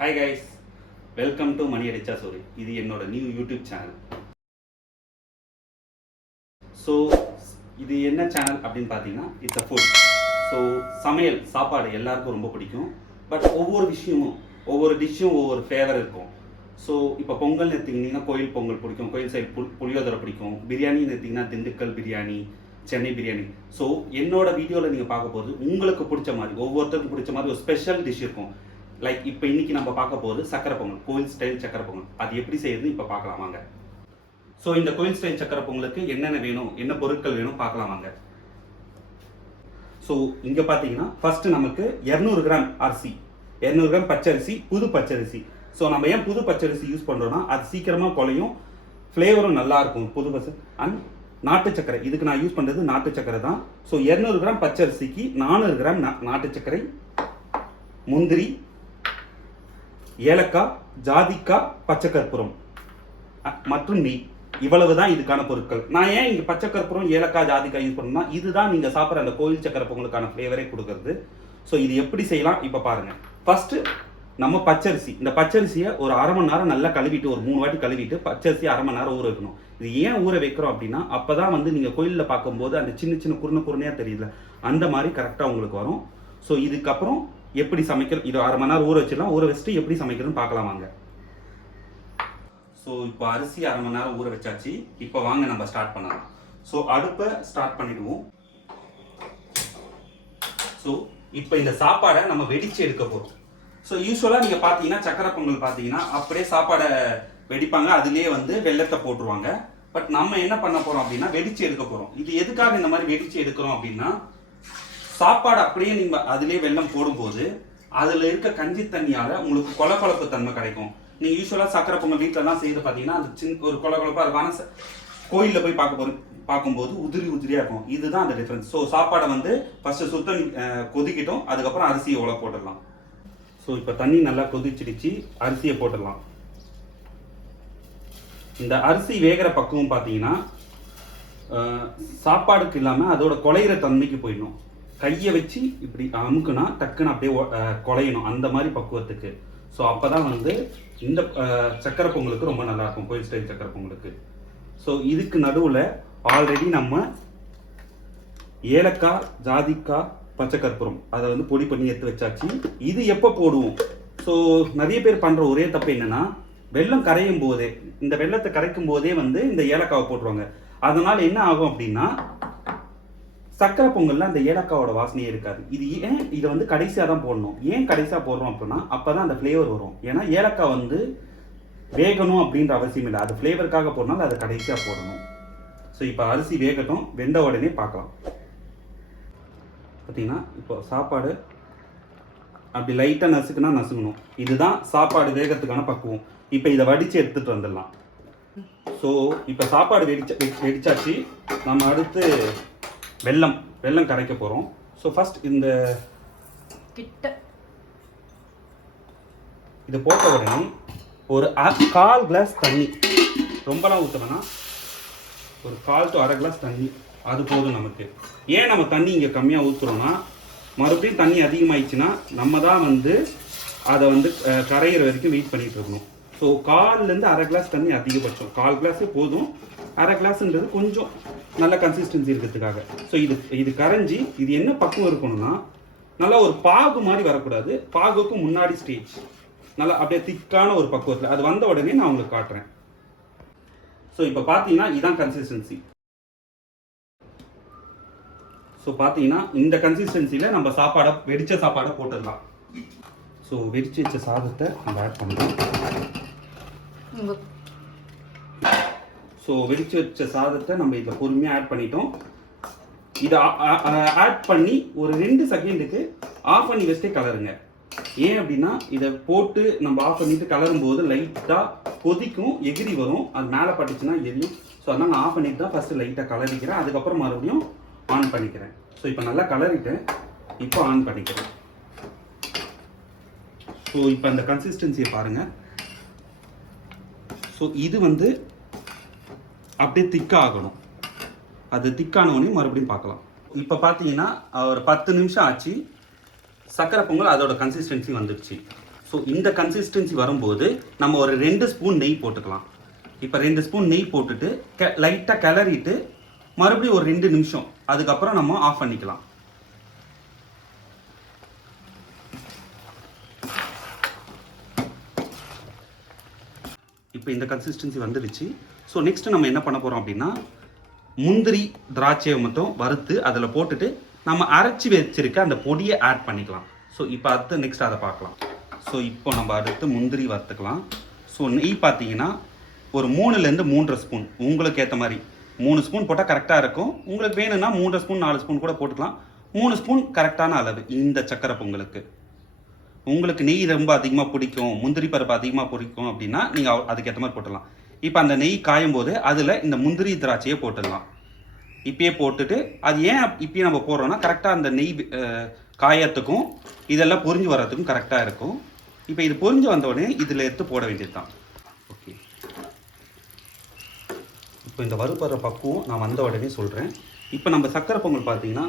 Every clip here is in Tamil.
ஹாய் கைஸ், வெல்கம் டு மணி அடிச்சா சோரி. இது என்னோட நியூ யூடியூப் சேனல். ஸோ இது என்ன சேனல் அப்படின்னு பார்த்தீங்கன்னா இட்ஸ் அ ஃபுட். ஸோ சமையல் சாப்பாடு எல்லாருக்கும் ரொம்ப பிடிக்கும். பட் ஒவ்வொரு விஷயமும் ஒவ்வொரு டிஷ்ஷும் ஒவ்வொரு ஃபேவர் இருக்கும். ஸோ இப்போ பொங்கல்னு எடுத்திங்கன்னா கோயில் பொங்கல் பிடிக்கும், கோயில் சைடு புளியோதரை பிடிக்கும். பிரியாணின்னு எடுத்திங்கன்னா திண்டுக்கல் பிரியாணி, சென்னை பிரியாணி. ஸோ என்னோட வீடியோவில் நீங்கள் பார்க்க போகிறது உங்களுக்கு பிடிச்ச மாதிரி, ஒவ்வொருத்தருக்கும் பிடிச்ச மாதிரி ஒரு ஸ்பெஷல் டிஷ் இருக்கும். லைக் இப்போ இன்னைக்கு நம்ம பார்க்க போகிறது சக்கரை பொங்கல், கோயில் ஸ்டைல் சக்கரை பொங்கல். அது எப்படி செய்யுது இப்போ பார்க்கலாம் வாங்க. ஸோ இந்த கோயில் ஸ்டைல் சக்கரை பொங்கலுக்கு என்னென்ன வேணும், என்ன பொருட்கள் வேணும் பார்க்கலாம் வாங்க. ஸோ இங்கே பார்த்தீங்கன்னா ஃபர்ஸ்ட் நமக்கு 200 கிராம் அரிசி, 200 கிராம் பச்சரிசி, புது பச்சரிசி. ஸோ நம்ம ஏன் புது பச்சரிசி யூஸ் பண்ணுறோம்னா அது சீக்கிரமாக குலையும், ஃப்ளேவரும் நல்லா இருக்கும் புது பச்சை. அண்ட் நாட்டு சக்கரை, இதுக்கு நான் யூஸ் பண்ணுறது நாட்டு சக்கரை தான். ஸோ 200 கிராம் பச்சரிசிக்கு 400 கிராம் நாட்டு சக்கரை, முந்திரி, ஏலக்காய், ஜாதிக்காய், பச்சை கற்பூரம் மற்றும் நெய். இவ்வளவு தான் இதுக்கான பொருட்கள். நான் ஏன் இங்கே பச்சை கற்பூரம், ஏலக்காய், ஜாதிக்காய் யூஸ் பண்ணணும்னா இதுதான் நீங்கள் சாப்பிட்ற அந்த கோயில் சக்கரை பொங்கலுக்கான ஃப்ளேவரே கொடுக்கறது. ஸோ இது எப்படி செய்யலாம் இப்போ பாருங்க. ஃபர்ஸ்ட் நம்ம பச்சரிசி, இந்த பச்சரிசியை ஒரு அரை மணி நேரம் நல்லா கழுவிட்டு, ஒரு 3 வாட்டி கழுவிட்டு பச்சரிசி அரை மணி நேரம் ஊற வைக்கணும். இது ஏன் ஊற வைக்கிறோம் அப்படின்னா அப்பதான் வந்து நீங்கள் கோயிலில் பார்க்கும்போது அந்த சின்ன சின்ன குருணையா தெரியல, அந்த மாதிரி கரெக்டாக உங்களுக்கு வரும். ஸோ இதுக்கப்புறம் எப்படி சமைக்கணும், இது அரை மணி நேரம் ஊற வச்சிடலாம். ஊற வச்சுட்டு எப்படி சமைக்கிறதுன்னு பார்க்கலாம் வாங்க. ஸோ இப்போ அரிசி அரை மணி நேரம் ஊற வச்சாச்சு. இப்போ வாங்க நம்ம ஸ்டார்ட் பண்ணலாம். ஸோ அடுப்பை ஸ்டார்ட் பண்ணிடுவோம். ஸோ இப்போ இந்த சாப்பாடை நம்ம வெடிச்சு எடுக்க போகிறோம். ஸோ யூஸ்வலாக நீங்கள் பார்த்தீங்கன்னா சக்கரை பொங்கல் பார்த்தீங்கன்னா அப்படியே சாப்பாடை வெடிப்பாங்க, அதுலேயே வந்து வெள்ளத்தை போட்டுருவாங்க. பட் நம்ம என்ன பண்ண போகிறோம் அப்படின்னா வெடிச்சு எடுக்க போகிறோம். இது எதுக்காக இந்த மாதிரி வெடிச்சு எடுக்கிறோம் அப்படின்னா சாப்பாடு அப்படியே நீங்கள் அதிலே வெல்லம் போடும்போது அதில் இருக்க கஞ்சி தண்ணியால் உங்களுக்கு கொலப்பு தன்மை கிடைக்கும். நீங்கள் யூஸ்வலாக சக்கரை பொங்கல் வீட்டிலலாம் செய்து பார்த்தீங்கன்னா அது சின்ன ஒரு கொலப்பாக இருக்கும். கோயிலில் போய் பார்க்கும்போது உதிரியாக இருக்கும். இதுதான் அந்த டிஃப்ரென்ஸ். ஸோ சாப்பாடை வந்து ஃபஸ்ட்டு சுத்தம் கொதிக்கிட்டோம், அதுக்கப்புறம் அரிசியை உள்ள போட்டுடலாம். ஸோ இப்போ தண்ணி நல்லா கொதிச்சிடுச்சு, அரிசியை போட்டுடலாம். இந்த அரிசி வேகிற பக்குவம் பார்த்தீங்கன்னா சாப்பாடுக்கு இல்லாமல் அதோட குலையிற தன்மைக்கு போயிடணும். கையை வச்சு இப்படி அமுக்குனா டக்குன்னு அப்படியே குலையணும், அந்த மாதிரி பக்குவத்துக்கு. ஸோ அப்போ தான் வந்து இந்த சக்கரை பொங்கலுக்கு ரொம்ப நல்லா இருக்கும், கோயில் ஸ்டைல் சக்கரை பொங்கலுக்கு. ஸோ இதுக்கு நடுவில் ஆல்ரெடி நம்ம ஏலக்காய், ஜாதிக்காய், பச்சை கற்பூரம் அதை வந்து பொடி பண்ணி எடுத்து வச்சாச்சு. இது எப்போ போடுவோம்? ஸோ நிறைய பேர் பண்ணுற ஒரே தப்பு என்னன்னா வெல்லம் கரையும் போதே, இந்த வெள்ளத்தை கரைக்கும் போதே வந்து இந்த ஏலக்காவை போட்டுருவாங்க. அதனால என்ன ஆகும் அப்படின்னா சக்கரை பொங்கல்ல அந்த ஏலக்காவோட வாசனையே இருக்காது. இது ஏன் இதை வந்து கடைசியாக தான் போடணும். ஏன் கடைசியாக போடுறோம் அப்படின்னா அப்போதான் அந்த ஃப்ளேவர் வரும். ஏன்னா ஏலக்காய் வந்து வேகணும் அப்படின்ற அவசியம் இல்லை, அது ஃப்ளேவருக்காக போடனால அதை கடைசியாக போடணும். ஸோ இப்போ அரிசி வேகட்டும், வெந்த உடனே பார்க்கலாம். பார்த்தீங்கன்னா இப்போ சாப்பாடு அப்படி லைட்டாக நசுக்கணும். இதுதான் சாப்பாடு வேகத்துக்கான பக்குவம். இப்போ இதை வடித்து எடுத்துகிட்டு வந்துடலாம். ஸோ இப்போ சாப்பாடு வெடிச்சாச்சு. நம்ம அடுத்து வெல்லம் கரைக்க போகிறோம். ஸோ ஃபர்ஸ்ட் இந்த இது போட்ட உடனே ஒரு 1/4 கிளாஸ் தண்ணி, ரொம்பலாம் ஊற்றணும்னா ஒரு 1/4 to 1/2 கிளாஸ் தண்ணி அது போதும் நமக்கு. ஏன் நம்ம தண்ணி இங்கே கம்மியாக ஊற்றுறோம்னா மறுபடியும் தண்ணி அதிகமாகிடுச்சுன்னா நம்ம தான் வந்து அதை வந்து கரையிற வரைக்கும் வெயிட் பண்ணிட்டு இருக்கணும். ஸோ 1/4லேருந்து 1/2 கிளாஸ் தண்ணி அதிகபட்சம், 1/4 கிளாஸே போதும். 1/2 கிளாஸ்ன்றது கொஞ்சம் நல்ல கன்சிஸ்டன்சி இருக்கிறதுக்காக. ஸோ இது கரைஞ்சி இது என்ன பக்குவம் இருக்கணும்னா நல்லா ஒரு பாகு மாதிரி வரக்கூடாது, பாகுக்கு முன்னாடி ஸ்டேஜ் நல்லா அப்படியே திக்கான ஒரு பக்குவத்தில் அது வந்த உடனே நான் உங்களுக்கு காட்டுறேன். ஸோ இப்போ பார்த்தீங்கன்னா இதுதான் கன்சிஸ்டன்சி. ஸோ பார்த்தீங்கன்னா இந்த கன்சிஸ்டன்சியில் நம்ம வெடிச்ச சாப்பாடை போட்டுடலாம். ஸோ வெடிச்சு வச்ச சாதத்தை நம்ம ஆட் பண்ணலாம். ஸோ வெடிச்சு வச்ச சாதத்தை நம்ம இதில் பொறுமையாக ஆட் பண்ணிட்டோம். இதை ஆட் பண்ணி ஒரு 2 செகண்டுக்கு ஆஃப் பண்ணி வச்சுட்டே கலருங்க. ஏன் அப்படின்னா இதை போட்டு நம்ம ஆஃப் பண்ணிட்டு கலரும் போது லைட்டாக கொதிக்கும், எகிரி வரும், அது மேலே பட்டுச்சுன்னா எரியும். ஸோ அதனால் நான் ஆஃப் பண்ணிட்டு தான் ஃபஸ்ட்டு லைட்டாக கலரிக்கிறேன், அதுக்கப்புறம் மறுபடியும் ஆன் பண்ணிக்கிறேன். ஸோ இப்போ நல்லா கலரிட்டேன், இப்போ ஆன் பண்ணிக்கிறேன். ஸோ இப்போ அந்த கன்சிஸ்டன்சியை பாருங்கள். ஸோ இது வந்து அப்படியே திக்காக ஆகணும். அது திக்கானவனையும் மறுபடியும் பார்க்கலாம். இப்போ பார்த்தீங்கன்னா ஒரு 10 நிமிஷம் ஆச்சு, சக்கரை பொங்கல் அதோட கன்சிஸ்டன்சி வந்துடுச்சு. ஸோ இந்த கன்சிஸ்டன்சி வரும்போது நம்ம ஒரு 2 ஸ்பூன் நெய் போட்டுக்கலாம். இப்போ 2 ஸ்பூன் நெய் போட்டுட்டு லைட்டாக கிளறிட்டு மறுபடியும் ஒரு 2 நிமிஷம், அதுக்கப்புறம் நம்ம ஆஃப் பண்ணிக்கலாம். இப்போ இந்த கன்சிஸ்டன்சி வந்துடுச்சு. ஸோ நெக்ஸ்ட் நம்ம என்ன பண்ண போகிறோம் அப்படின்னா, முந்திரி திராட்சையை மட்டும் வறுத்து அதில் போட்டுட்டு நம்ம அரைச்சி வச்சிருக்க அந்த பொடியை ஆட் பண்ணிக்கலாம். ஸோ இப்போ அடுத்து நெக்ஸ்ட் அதை பார்க்கலாம். ஸோ இப்போ நம்ம அடுத்து முந்திரி வறுத்துக்கலாம். ஸோ நெய் பார்த்தீங்கன்னா ஒரு 3லேருந்து 3.5 ஸ்பூன் உங்களுக்கு ஏற்ற மாதிரி. 3 ஸ்பூன் போட்டால் கரெக்டாக இருக்கும். உங்களுக்கு வேணும்னா 3 ஸ்பூன் 4 ஸ்பூன் கூட போட்டுக்கலாம். 3 ஸ்பூன் கரெக்டான அளவு இந்த சக்கரை பொங்கலுக்கு. உங்களுக்கு நெய் ரொம்ப அதிகமாக பிடிக்கும், முந்திரி பருப்பு அதிகமாக பிடிக்கும் அப்படின்னா நீங்கள் அதுக்கேற்ற மாதிரி போட்டுடலாம். இப்போ அந்த நெய் காயும் போது அதில் இந்த முந்திரி திராட்சையை போட்டுடலாம். இப்பயே போட்டுட்டு அது ஏன் இப்பயே நம்ம போடுறோம்னா கரெக்டாக அந்த நெய் காயத்துக்கும் இதெல்லாம் பொரிஞ்சு வர்றதுக்கும் கரெக்டாக இருக்கும். இப்போ இது பொரிஞ்சு வந்த உடனே இதில் எடுத்து போட வேண்டியது தான். ஓகே, இப்போ இந்த வறுபடுற பக்குவம் நான் வந்த உடனே சொல்கிறேன். இப்போ நம்ம சக்கரை பொங்கல் பார்த்தீங்கன்னா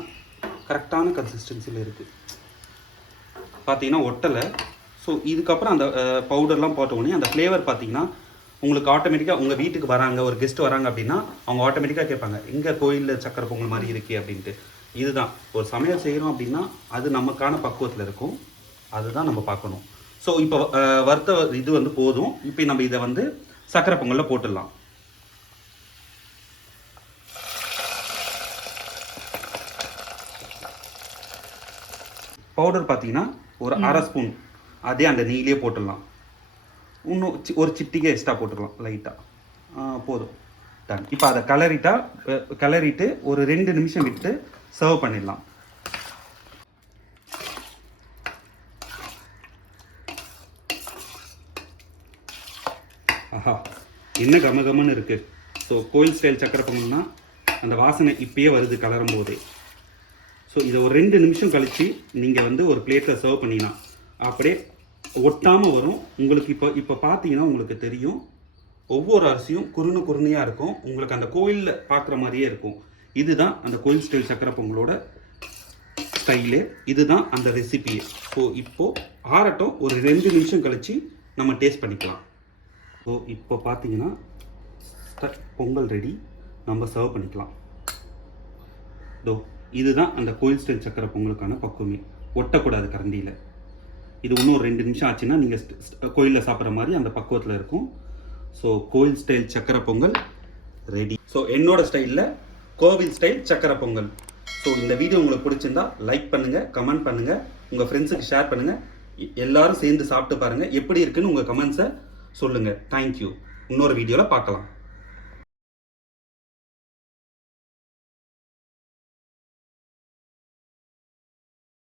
கரெக்டான கன்சிஸ்டன்சியில் இருக்குது, பார்த்தீங்கன்னா ஒட்டலை. ஸோ இதுக்கப்புறம் அந்த பவுடர்லாம் போட்ட உடனே அந்த ஃப்ளேவர் பார்த்தீங்கன்னா உங்களுக்கு ஆட்டோமேட்டிக்காக உங்கள் வீட்டுக்கு வராங்க, ஒரு கெஸ்ட் வராங்க அப்படின்னா அவங்க ஆட்டோமேட்டிக்காக கேட்பாங்க எங்கள் கோயிலில் சக்கரை பொங்கல் மாதிரி இருக்கே அப்படின்ட்டு. இதுதான் ஒரு சமையல் செய்கிறோம் அப்படின்னா அது நமக்கான பக்குவத்தில் இருக்கும், அதுதான் நம்ம பார்க்கணும். ஸோ இப்போ வறுத்த இது வந்து போதும். இப்போ நம்ம இதை வந்து சக்கரை பொங்கலில் போட்டுடலாம். பவுடர் பார்த்தீங்கன்னா ஒரு 1/2 ஸ்பூன் அதே அந்த நெய்யிலே போட்டுடலாம். இன்னும் ஒரு சிட்டிகை எக்ஸ்ட்ரா போட்டுக்கலாம் லைட்டாக, போதும், டன். இப்போ அதை கிளறிட்டு ஒரு 2 நிமிஷம் விட்டு சர்வ் பண்ணிடலாம். ஆஹா, என்ன கமகமன்னு இருக்குது. ஸோ கோயில் ஸ்டைல் சக்கரை பொங்கல்னா அந்த வாசனை இப்பயே வருது கலரும் போதே. ஸோ இதை ஒரு 2 நிமிஷம் கழித்து நீங்கள் வந்து ஒரு பிளேட்டில் சர்வ் பண்ணிங்கன்னா அப்படியே ஒட்டாமல் வரும். உங்களுக்கு இப்போ பார்த்தீங்கன்னா உங்களுக்கு தெரியும், ஒவ்வொரு அரிசியும் குறுனையாக இருக்கும். உங்களுக்கு அந்த கோயிலில் பார்க்குற மாதிரியே இருக்கும். இதுதான் அந்த கோயில் ஸ்டைல் சக்கரை பொங்கலோட ஸ்டைலு, இதுதான் அந்த ரெசிபியே. ஸோ இப்போது ஆறட்டும், ஒரு 2 நிமிஷம் கழித்து நம்ம டேஸ்ட் பண்ணிக்கலாம். ஸோ இப்போ பார்த்தீங்கன்னா பொங்கல் ரெடி, நம்ம சர்வ் பண்ணிக்கலாம். இதுதான் அந்த கோயில் ஸ்டைல் சக்கரை பொங்கலுக்கான பக்குவமே. ஒட்டக்கூடாது கரண்டியில். இது இன்னும் ஒரு 2 நிமிஷம் ஆச்சுன்னா நீங்கள் கோயிலில் சாப்பிட்ற மாதிரி அந்த பக்குவத்தில் இருக்கும். ஸோ கோயில் ஸ்டைல் சக்கரை பொங்கல் ரெடி. ஸோ என்னோட ஸ்டைலில் கோவில் ஸ்டைல் சக்கரை பொங்கல். ஸோ இந்த வீடியோ உங்களுக்கு பிடிச்சிருந்தா லைக் பண்ணுங்கள், கமெண்ட் பண்ணுங்கள், உங்கள் ஃப்ரெண்ட்ஸுக்கு ஷேர் பண்ணுங்கள். எல்லாரும் சேர்ந்து சாப்பிட்டு பாருங்கள், எப்படி இருக்குன்னு உங்கள் கமெண்ட்ஸை சொல்லுங்கள். தேங்க்யூ. இன்னொரு வீடியோவில் பார்க்கலாம்.